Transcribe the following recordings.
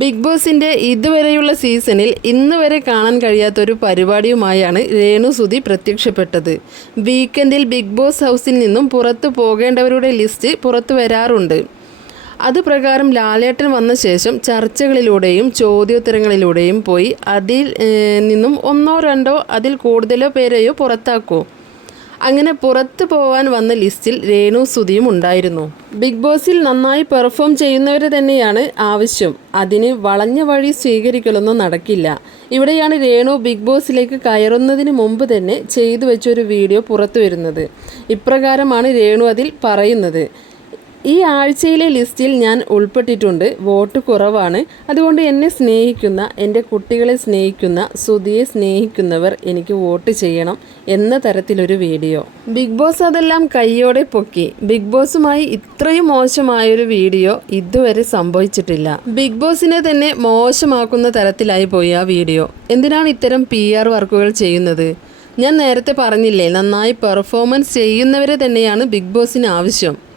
Big ബോസിന്റെ ഇതുവരെയുള്ള സീസണിൽ ഇന്ന് വരെ കാണാൻ കഴിയാത്തൊരു പരിപാടിയുമായാണ് രേണു സുധി പ്രത്യക്ഷപ്പെട്ടത്. വീക്കെൻഡിൽ ബിഗ് ബോസ് ഹൗസിൽ നിന്നും പുറത്തു പോകേണ്ടവരുടെ ലിസ്റ്റ് പുറത്തു വരാറുണ്ട്. അത് പ്രകാരം ലാലേട്ടൻ വന്ന ശേഷം ചർച്ചകളിലൂടെയും ചോദ്യോത്തരങ്ങളിലൂടെയും പോയി അതിൽ നിന്നും ഒന്നോ രണ്ടോ അതിൽ കൂടുതലോ പേരെയോ പുറത്താക്കൂ. അങ്ങനെ പുറത്തു പോവാൻ വന്ന ലിസ്റ്റിൽ രേണു സുധിയും ഉണ്ടായിരുന്നു. ബിഗ് ബോസിൽ നന്നായി പെർഫോം ചെയ്യുന്നവരെ തന്നെയാണ് ആവശ്യം. അതിന് വളഞ്ഞ വഴി സ്വീകരിക്കലൊന്നും നടക്കില്ല. ഇവിടെയാണ് രേണു ബിഗ് ബോസിലേക്ക് കയറുന്നതിന് മുമ്പ് തന്നെ ചെയ്തു വെച്ചൊരു വീഡിയോ പുറത്തു വരുന്നത് ഇപ്രകാരമാണ് രേണു അതിൽ പറയുന്നത്. ഈ ആഴ്ചയിലെ ലിസ്റ്റിൽ ഞാൻ ഉൾപ്പെട്ടിട്ടുണ്ട്. വോട്ട് കുറവാണ്. അതുകൊണ്ട് എന്നെ സ്നേഹിക്കുന്ന എന്റെ കുട്ടികളെ സ്നേഹിക്കുന്ന സുധിയെ സ്നേഹിക്കുന്നവർ എനിക്ക് വോട്ട് ചെയ്യണം എന്ന തരത്തിലൊരു വീഡിയോ. ബിഗ് ബോസ് അതെല്ലാം കയ്യോടെ പൊക്കി. ബിഗ് ബോസുമായി ഇത്രയും മോശമായൊരു വീഡിയോ ഇതുവരെ സംഭവിച്ചിട്ടില്ല. ബിഗ് ബോസിനെ തന്നെ മോശമാക്കുന്ന തരത്തിലായി പോയി ആ വീഡിയോ. എന്തിനാണ് ഇത്തരം പി ആർ വർക്കുകൾ ചെയ്യുന്നത്? ഞാൻ നേരത്തെ പറഞ്ഞില്ലേ നന്നായി പെർഫോമൻസ് ചെയ്യുന്നവരെ തന്നെയാണ് ബിഗ് ബോസിന് ആവശ്യം.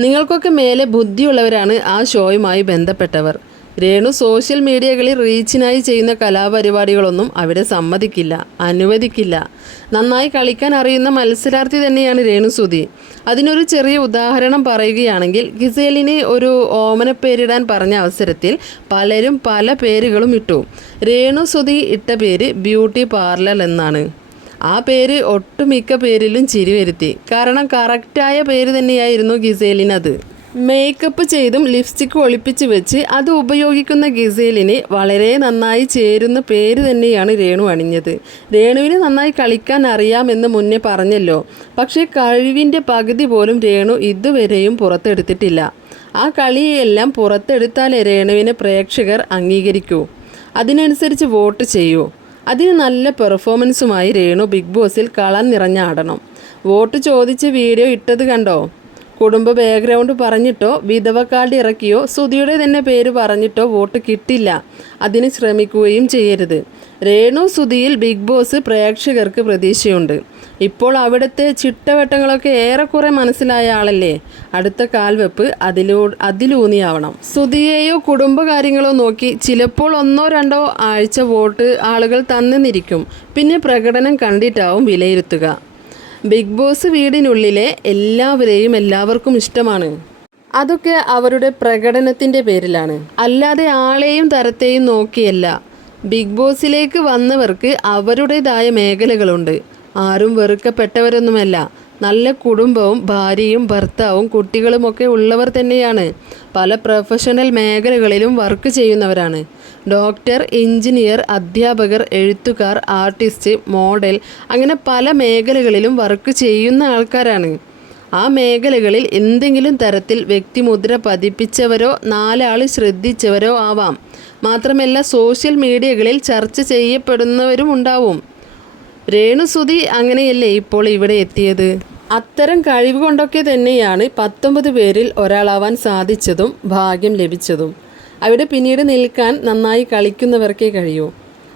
നിങ്ങൾക്കൊക്കെ മേലെ ബുദ്ധിയുള്ളവരാണ് ആ ഷോയുമായി ബന്ധപ്പെട്ടവർ. രേണു സോഷ്യൽ മീഡിയകളിൽ റീച്ചിനായി ചെയ്യുന്ന കലാപരിപാടികളൊന്നും അവിടെ സമ്മതിക്കില്ല അനുവദിക്കില്ല. നന്നായി കളിക്കാൻ അറിയുന്ന മത്സരാർത്ഥി തന്നെയാണ് രേണു സുധി. അതിനൊരു ചെറിയ ഉദാഹരണം പറയുകയാണെങ്കിൽ ഗിസേലിനെ ഒരു ഓമന ഓമനപ്പേരിടാൻ പറഞ്ഞ അവസരത്തിൽ പലരും പല പേരുകളും ഇട്ടു. രേണു സുധി ഇട്ട പേര് ബ്യൂട്ടി പാർലർ എന്നാണ്. ആ പേര് ഒട്ടുമിക്ക പേരിലും ചിരി വരുത്തി. കാരണം കറക്റ്റായ പേര് തന്നെയായിരുന്നു ഗിസേലിനത്. മേക്കപ്പ് ചെയ്തും ലിപ്സ്റ്റിക് ഒളിപ്പിച്ച് വെച്ച് അത് ഉപയോഗിക്കുന്ന ഗിസേലിന് വളരെ നന്നായി ചേരുന്ന പേര് തന്നെയാണ് രേണു അണിഞ്ഞത്. രേണുവിന് നന്നായി കളിക്കാൻ അറിയാമെന്ന് മുന്നേ പറഞ്ഞല്ലോ. പക്ഷേ കഴിവിന്റെ പകുതി പോലും രേണു ഇതുവരെയും പുറത്തെടുത്തിട്ടില്ല. ആ കളിയെല്ലാം പുറത്തെടുത്താലേ രേണുവിനെ പ്രേക്ഷകർ അംഗീകരിക്കൂ. അതിനനുസരിച്ച് വോട്ട് ചെയ്യൂ. അതിന് നല്ല പെർഫോമൻസുമായി രേണു ബിഗ് ബോസിൽ കളം നിറഞ്ഞാടണം വോട്ട് ചോദിച്ച് വീഡിയോ ഇട്ടത് കണ്ടോ? കുടുംബ ബാക്ക്ഗ്രൗണ്ട് പറഞ്ഞിട്ടോ വിധവ കാർഡ് ഇറക്കിയോ സുധിയുടെ തന്നെ പേര് പറഞ്ഞിട്ടോ വോട്ട് കിട്ടില്ല. അതിന് ശ്രമിക്കുകയും ചെയ്യരുത്. രേണു സുധിയിൽ ബിഗ് ബോസ് പ്രേക്ഷകർക്ക് പ്രതീക്ഷയുണ്ട്. ഇപ്പോൾ അവിടുത്തെ ചിട്ടവട്ടങ്ങളൊക്കെ ഏറെക്കുറെ മനസ്സിലായ ആളല്ലേ? അടുത്ത കാൽവെപ്പ് അതിലൂ അതിലൂന്നിയാവണം. സുധിയെയോ കുടുംബകാര്യങ്ങളോ നോക്കി ചിലപ്പോൾ ഒന്നോ രണ്ടോ ആഴ്ച വോട്ട് ആളുകൾ തന്നിരിക്കും. പിന്നെ പ്രകടനം കണ്ടിട്ടാവും വിലയിരുത്തുക. ബിഗ് ബോസ് വീടിനുള്ളിലെ എല്ലാവരെയും എല്ലാവർക്കും ഇഷ്ടമാണ്. അതൊക്കെ അവരുടെ പ്രകടനത്തിന്റെ പേരിലാണ്. അല്ലാതെ ആളെയും തരത്തെയും നോക്കിയല്ല. ബിഗ് ബോസിലേക്ക് വന്നവർക്ക് അവരുടേതായ മേഖലകളുണ്ട്. ആരും വെറുക്കപ്പെട്ടവരൊന്നുമല്ല. നല്ല കുടുംബവും ഭാര്യയും ഭർത്താവും കുട്ടികളുമൊക്കെ ഉള്ളവർ തന്നെയാണ്. പല പ്രൊഫഷണൽ മേഖലകളിലും വർക്ക് ചെയ്യുന്നവരാണ്. ഡോക്ടർ എഞ്ചിനീയർ അധ്യാപകർ എഴുത്തുകാർ ആർട്ടിസ്റ്റ് മോഡൽ അങ്ങനെ പല മേഖലകളിലും വർക്ക് ചെയ്യുന്ന ആൾക്കാരാണ്. ആ മേഖലകളിൽ എന്തെങ്കിലും തരത്തിൽ വ്യക്തിമുദ്ര പതിപ്പിച്ചവരോ നാലാൾ ശ്രദ്ധിച്ചവരോ ആവാം. മാത്രമല്ല സോഷ്യൽ മീഡിയകളിൽ ചർച്ച ചെയ്യപ്പെടുന്നവരും ഉണ്ടാവും. രേണുസുതി അങ്ങനെയല്ലേ ഇപ്പോൾ ഇവിടെ എത്തിയത്? അത്തരം കഴിവ് കൊണ്ടൊക്കെ തന്നെയാണ് പത്തൊമ്പത് പേരിൽ ഒരാളാവാൻ സാധിച്ചതും ഭാഗ്യം ലഭിച്ചതും. അവിടെ പിന്നീട് നിൽക്കാൻ നന്നായി കളിക്കുന്നവർക്കേ കഴിയൂ.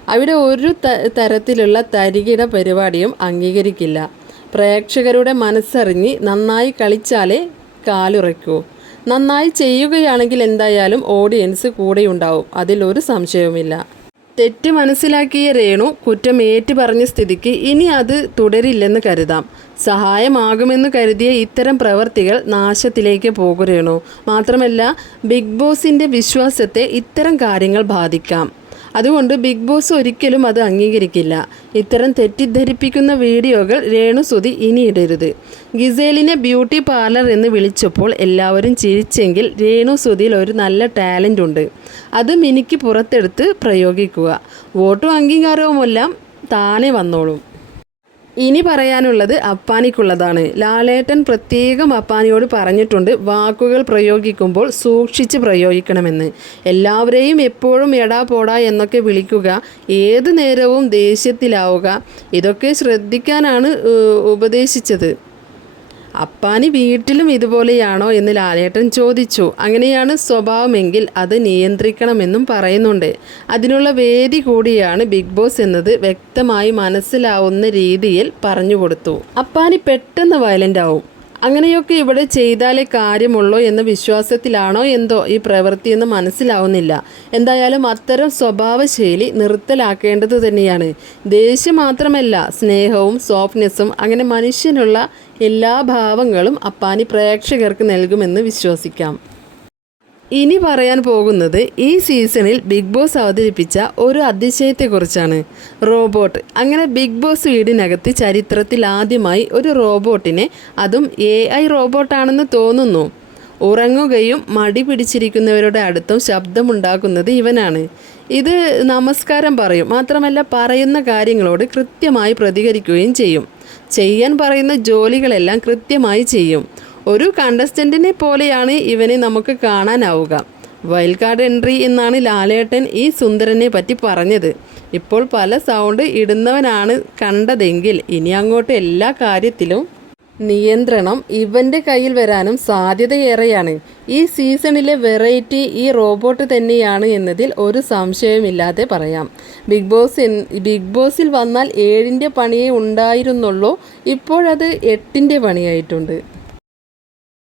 അവിടെ ഒരു തരത്തിലുള്ള തരികിട പരിപാടിയും അംഗീകരിക്കില്ല. പ്രേക്ഷകരുടെ മനസ്സറിഞ്ഞ് നന്നായി കളിച്ചാലേ കാലുറയ്ക്കൂ. നന്നായി ചെയ്യുകയാണെങ്കിൽ എന്തായാലും ഓഡിയൻസ് കൂടെയുണ്ടാവും. അതിലൊരു സംശയവുമില്ല. തെറ്റ് മനസ്സിലാക്കിയ രേണു കുറ്റം ഏറ്റു പറഞ്ഞ സ്ഥിതിക്ക് ഇനി അത് തുടരില്ലെന്ന് കരുതാം. സഹായമാകുമെന്ന് കരുതിയ ഇത്തരം പ്രവർത്തികൾ നാശത്തിലേക്ക് പോകും രേണു. മാത്രമല്ല ബിഗ് ബോസിന്റെ വിശ്വാസത്തെ ഇത്തരം കാര്യങ്ങൾ ബാധിക്കാം. അതുകൊണ്ട് ബിഗ് ബോസ് ഒരിക്കലും അത് അംഗീകരിക്കില്ല. ഇത്തരം തെറ്റിദ്ധരിപ്പിക്കുന്ന വീഡിയോകൾ രേണുസുതി ഇനിയിടരുത്. ഗിസേലിനെ ബ്യൂട്ടി പാർലർ എന്ന് വിളിച്ചപ്പോൾ എല്ലാവരും ചിരിച്ചെങ്കിൽ രേണുസുതിയിൽ ഒരു നല്ല ടാലന്റ് ഉണ്ട്. അത് മിനിക്ക് പുറത്തെടുത്ത് പ്രയോഗിക്കുക. വോട്ടും അംഗീകാരവുമെല്ലാം താനെ വന്നോളും. ഇനി പറയാനുള്ളത് അപ്പാനിക്കുള്ളതാണ്. ലാലേട്ടൻ പ്രത്യേകം അപ്പാനിയോട് പറഞ്ഞിട്ടുണ്ട് വാക്കുകൾ പ്രയോഗിക്കുമ്പോൾ സൂക്ഷിച്ച് പ്രയോഗിക്കണമെന്ന്. എല്ലാവരെയും എപ്പോഴും എടാ പോടാ എന്നൊക്കെ വിളിക്കുക ഏത് നേരവും ദേഷ്യത്തിലാവുക ഇതൊക്കെ ശ്രദ്ധിക്കാനാണ് ഉപദേശിച്ചത്. അപ്പാനി വീട്ടിലും ഇതുപോലെയാണോ എന്ന് ലാലേട്ടൻ ചോദിച്ചു. അങ്ങനെയാണ് സ്വഭാവമെങ്കിൽ അത് നിയന്ത്രിക്കണമെന്നും പറയുന്നുണ്ട്. അതിനുള്ള വേദി കൂടിയാണ് ബിഗ് ബോസ് എന്നത് വ്യക്തമായി മനസ്സിലാവുന്ന രീതിയിൽ പറഞ്ഞു കൊടുത്തു. അപ്പാനി പെട്ടെന്ന് വയലന്റ് ആവും. അങ്ങനെയൊക്കെ ഇവിടെ ചെയ്താലേ കാര്യമുള്ളോ എന്ന വിശ്വാസത്തിലാണോ എന്തോ ഈ പ്രവൃത്തി എന്ന് മനസ്സിലാവുന്നില്ല. എന്തായാലും അത്തരം സ്വഭാവശൈലി നിർത്തലാക്കേണ്ടത് തന്നെയാണ്. ദേഷ്യം മാത്രമല്ല സ്നേഹവും സോഫ്റ്റ്നെസ്സും അങ്ങനെ മനുഷ്യനുള്ള എല്ലാ ഭാവങ്ങളും അപ്പാനി പ്രേക്ഷകർക്ക് നൽകുമെന്ന് വിശ്വസിക്കാം. ഇനി പറയാൻ പോകുന്നത് ഈ സീസണിൽ ബിഗ് ബോസ് അവതരിപ്പിച്ച ഒരു അതിശയത്തെക്കുറിച്ചാണ്. റോബോട്ട് അങ്ങനെ ബിഗ് ബോസ് വീടിനകത്ത് ചരിത്രത്തിൽ ആദ്യമായി ഒരു റോബോട്ടിനെ അതും എ ഐ റോബോട്ടാണെന്ന് തോന്നുന്നു. ഉറങ്ങുകയും മടി പിടിച്ചിരിക്കുന്നവരുടെ അടുത്തും ശബ്ദമുണ്ടാക്കുന്നത് ഇവനാണ്. ഇത് നമസ്കാരം പറയും മാത്രമല്ല പറയുന്ന കാര്യങ്ങളോട് കൃത്യമായി പ്രതികരിക്കുകയും ചെയ്യും. ചെയ്യാൻ പറയുന്ന ജോലികളെല്ലാം കൃത്യമായി ചെയ്യും. ഒരു കണ്ടസ്റ്റന്റിനെ പോലെയാണ് ഇവനെ നമുക്ക് കാണാനാവുക. വൈൽഡ് കാർഡ് എൻട്രി എന്നാണ് ലാലേട്ടൻ ഈ സുന്ദരനെ പറ്റി പറഞ്ഞത്. ഇപ്പോൾ പല സൗണ്ട് ഇടുന്നവനാണ് കണ്ടതെങ്കിൽ ഇനി അങ്ങോട്ട് എല്ലാ കാര്യത്തിലും നിയന്ത്രണം ഇവന്റെ കയ്യിൽ വരാനും സാധ്യതയേറെയാണ്. ഈ സീസണിലെ വെറൈറ്റി ഈ റോബോട്ട് തന്നെയാണ് എന്നതിൽ ഒരു സംശയമില്ലാതെ പറയാം. ബിഗ് ബോസ് ബിഗ് ബോസിൽ വന്നാൽ ഏഴിന്റെ പണിയേ ഉണ്ടായിരുന്നുള്ളൂ. ഇപ്പോഴത് എട്ടിന്റെ പണിയായിട്ടുണ്ട്.